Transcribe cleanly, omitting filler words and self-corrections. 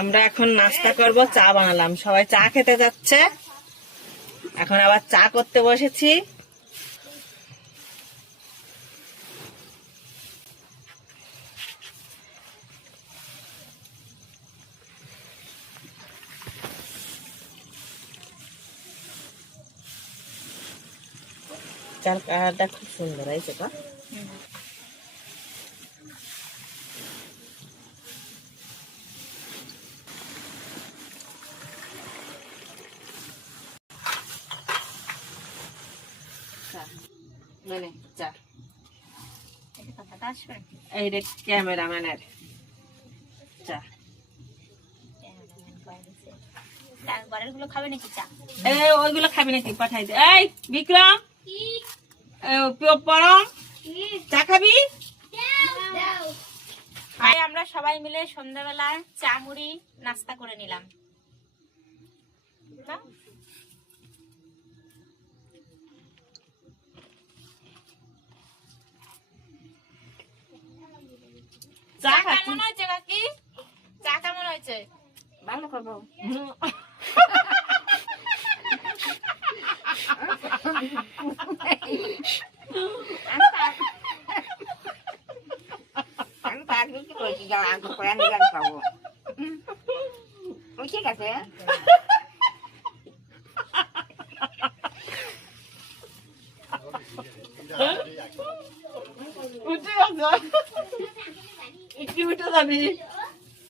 আমরা এখন নাস্তা করব, চা বানালাম, সবাই চা খেতে যাচ্ছে, এখন আবার চা করতে বসেছি। চার কালারটা খুব সুন্দর হয়েছে তো। মানে চা এই রে ক্যামেরাম্যানের চা। ওইগুলো খাবি নাকি? পাঠাই দে। এই বিক্রম, পরম, চা খাবি? আমরা সবাই মিলে সন্ধ্যাবেলা চা মুড়ি নাস্তা করে নিলাম। চা কেমন হয়েছে কাকি? চা কেমন হয়েছে? ভালো খাবো। ঠিক আছে। একটু উঠে যাবি।